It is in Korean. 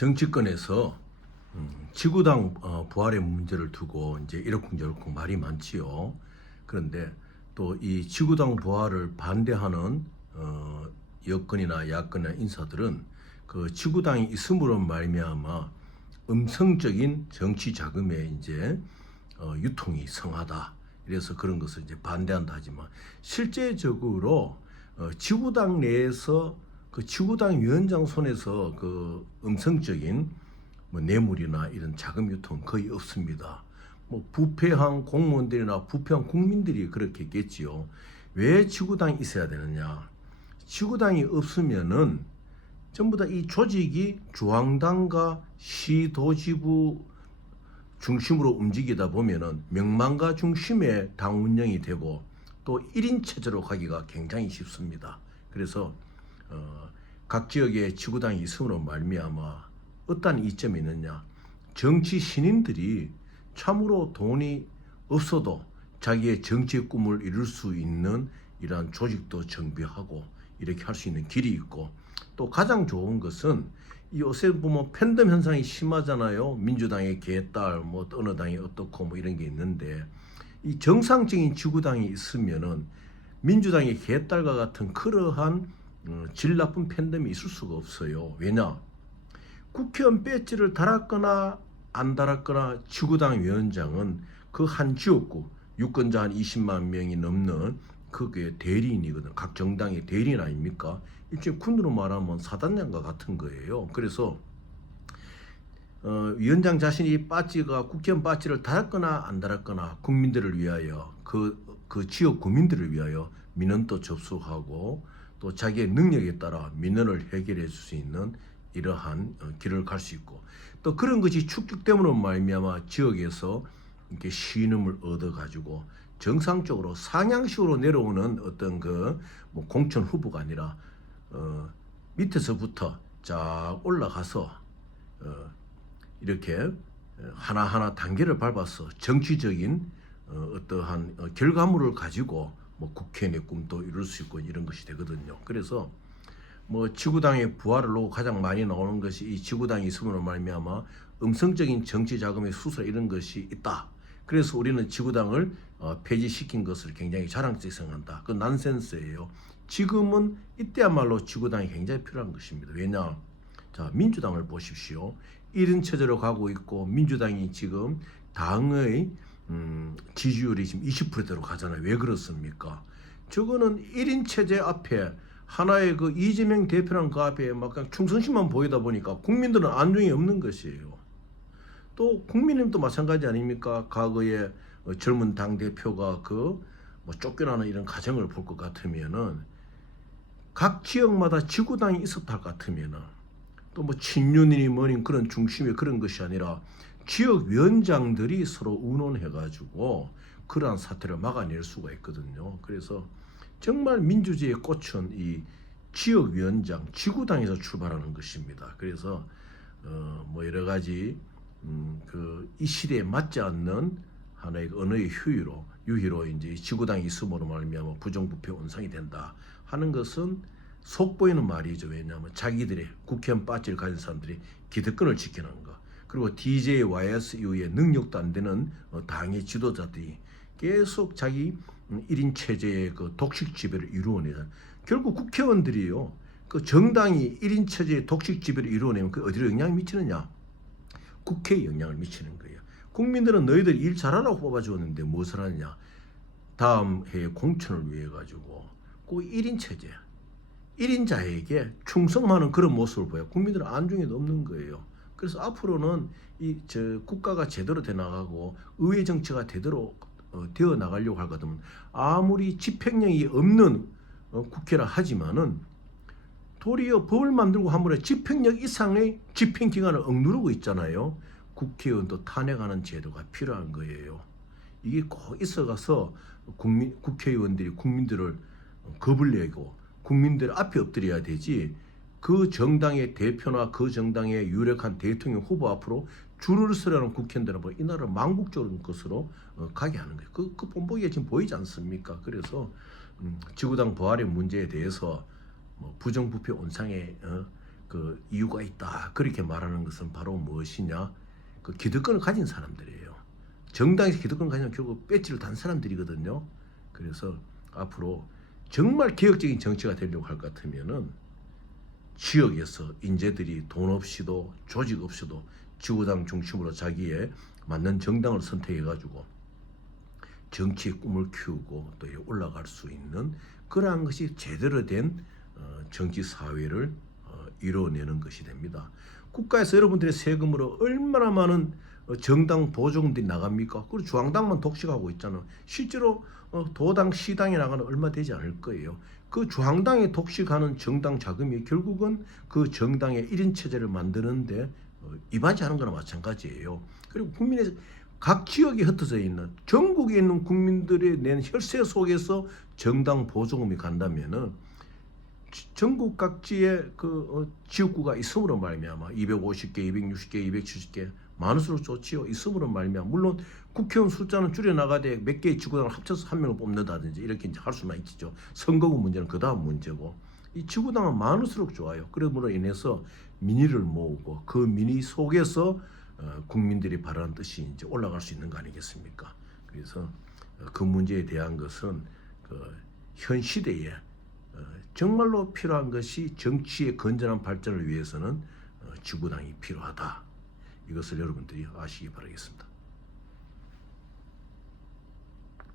정치권에서 음, 지구당 어, 부활의 문제를 두고 이제 이러쿵저러쿵 말이 많지요. 그런데 또 이 지구당 부활을 반대하는 어, 여권이나 야권이나 인사들은 그 지구당이 있음으로 말미암아 음성적인 정치 자금의 이제 어, 유통이 성하다. 이래서 그런 것을 이제 반대한다 하지만 실제적으로 어, 지구당 내에서 그 지구당 위원장 손에서 그 음성적인 뭐 뇌물이나 이런 자금 유통 거의 없습니다. 뭐 부패한 공무원들이나 부패한 국민들이 그렇게 했겠지요. 왜 지구당이 있어야 되느냐? 지구당이 없으면은 전부 다 이 조직이 중앙당과 시도지부 중심으로 움직이다 보면은 명망가 중심의 당 운영이 되고 또 1인 체제로 가기가 굉장히 쉽습니다. 그래서 어, 각 지역에 지구당이 있음으로 말미암아 어떤 이점이 있느냐 정치 신인들이 참으로 돈이 없어도 자기의 정치의 꿈을 이룰 수 있는 이러한 조직도 정비하고 이렇게 할 수 있는 길이 있고 또 가장 좋은 것은 이 요새 보면 팬덤 현상이 심하잖아요. 민주당의 개딸, 뭐 어느 당이 어떻고 뭐 이런 게 있는데 이 정상적인 지구당이 있으면은 민주당의 개딸과 같은 그러한 어, 질 나쁜 팬덤이 있을 수가 없어요. 왜냐? 국회의원 배지를 달았거나 안 달았거나 지구당 위원장은 그 한 지역구 유권자 한 20만 명이 넘는 그게 대리인이거든. 각 정당의 대리인 아닙니까? 일종의 군으로 말하면 사단장과 같은 거예요. 그래서 어, 위원장 자신이 빠지가 국회의원 빠지를 달았거나 안 달았거나 국민들을 위하여 그, 그 지역 국민들을 위하여 민원도 접수하고 또 자기의 능력에 따라 민원을 해결해 줄 수 있는 이러한 어, 길을 갈 수 있고 또 그런 것이 축적됨으로 말미암아 지역에서 이렇게 신음을 얻어 가지고 정상적으로 상향식으로 내려오는 어떤 그 뭐 공천 후보가 아니라 어, 밑에서부터 쫙 올라가서 어, 이렇게 하나하나 단계를 밟아서 정치적인 어, 어떠한 어, 결과물을 가지고 뭐 국회의원의 꿈도 이룰 수 있고 이런 것이 되거든요. 그래서 뭐 지구당의 부활을 놓고 가장 많이 나오는 것이 이 지구당이 있음으로 말미암아 음성적인 정치 자금의 수사 이런 것이 있다. 그래서 우리는 지구당을 어, 폐지시킨 것을 굉장히 자랑스럽게 생각한다. 그 난센스예요. 지금은 이때야말로 지구당이 굉장히 필요한 것입니다. 왜냐? 자, 민주당을 보십시오. 1인 체제로 가고 있고 민주당이 지금 당의 음, 지지율이 지금 20%대로 가잖아요. 왜 그렇습니까? 저거는 1인 체제 앞에 하나의 그 이재명 대표랑 그 앞에 막 충성심만 보이다 보니까 국민들은 안중이 없는 것이에요. 또 국민님도 마찬가지 아닙니까? 과거에 어, 젊은 당 대표가 그 뭐 쫓겨나는 이런 가정을 볼 것 같으면은 각 지역마다 지구당이 있었다 같으면은 또 뭐 친윤이니 뭐니 그런 중심의 그런 것이 아니라 지역 위원장들이 서로 의논해가지고 그러한 사태를 막아낼 수가 있거든요. 그래서 정말 민주주의의 꽃은 이 지역 위원장, 지구당에서 출발하는 것입니다. 그래서 어 뭐 여러 가지 음 그이 시대에 맞지 않는 하나의 그 언어의 휴유로 유희로 이제 지구당이 있음으로 말미암아 부정부패 원상이 된다 하는 것은 속 보이는 말이죠. 왜냐하면 자기들의 국회의원 빠지를 가진 사람들이 기득권을 지키는 거. 그리고 DJ, YS 이후에 능력도 안 되는 어, 당의 지도자들이 계속 자기 1인 체제의 그 독식 지배를 이루어내는 결국 국회의원들이요. 그 정당이 1인 체제의 독식 지배를 이루어내면 그 어디로 영향을 미치느냐? 국회에 영향을 미치는 거예요. 국민들은 너희들 일 잘하라고 뽑아주었는데 무엇을 하느냐? 다음 해에 공천을 위해 가지고 그 1인 체제, 1인자에게 충성하는 그런 모습을 보여 국민들은 안중에도 없는 거예요. 그래서 앞으로는 이 저 국가가 제대로 돼 나가고 의회 정치가 제대로 어, 되어 나가려고 같으면 아무리 집행력이 없는 어, 국회라 하지만은 도리어 법을 만들고 함으로 집행력 이상의 집행 기관을 억누르고 있잖아요. 국회의원도 탄핵하는 제도가 필요한 거예요. 이게 꼭 있어가서 국민 국회의원들이 국민들을 겁을 내고 국민들 앞에 엎드려야 되지. 그 정당의 대표나 그 정당의 유력한 대통령 후보 앞으로 줄을 서라는 국회의원들은 뭐이 나라 망국적인 것으로 어, 가게 하는 거예요. 그, 그 본보기가 지금 보이지 않습니까? 그래서 음, 지구당 부활의 문제에 대해서 뭐 부정부패 온상에 어, 그 이유가 있다 그렇게 말하는 것은 바로 무엇이냐 그 기득권을 가진 사람들이에요. 정당에서 기득권을 가지면 결국 배지를 단 사람들이거든요. 그래서 앞으로 정말 개혁적인 정치가 되려고 할 것 같으면은 지역에서 인재들이 돈 없이도 조직 없이도 지구당 중심으로 자기의 맞는 정당을 선택해 가지고 정치의 꿈을 키우고 또 올라갈 수 있는 그러한 것이 제대로 된 어, 정치 사회를 어, 이루어내는 것이 됩니다. 국가에서 여러분들의 세금으로 얼마나 많은 어, 정당 보조금들이 나갑니까? 그리고 중앙당만 독식하고 있잖아. 실제로 어, 도당, 시당에 나가는 얼마 되지 않을 거예요. 그 중앙당에 독식하는 정당 자금이 결국은 그 정당의 1인 체제를 만드는데 어, 이반지하는 거나 마찬가지예요. 그리고 국민의 각 지역에 흩어져 있는 전국에 있는 국민들의 낸 혈세 속에서 정당 보조금이 간다면은 지- 전국 각지의 그 어, 지역구가 있음으로 말미암아 250개, 260개, 270개 많을수록 좋지요. 있음으로 말미암아 물론 국회의원 숫자는 줄여 나가되 몇 개의 지구당을 합쳐서 한 명을 뽑는다든지 이렇게 이제 할 수만 있죠. 선거구 문제는 그 다음 문제고 이 지구당은 많을수록 좋아요. 그러므로 인해서 민의를 모으고 그 민의 속에서 어, 국민들이 바라는 뜻이 이제 올라갈 수 있는 거 아니겠습니까? 그래서 어, 그 문제에 대한 것은 그 현 시대에 어, 정말로 필요한 것이 정치의 건전한 발전을 위해서는 어, 지구당이 필요하다. 이것을 여러분들이 아시기 바라겠습니다.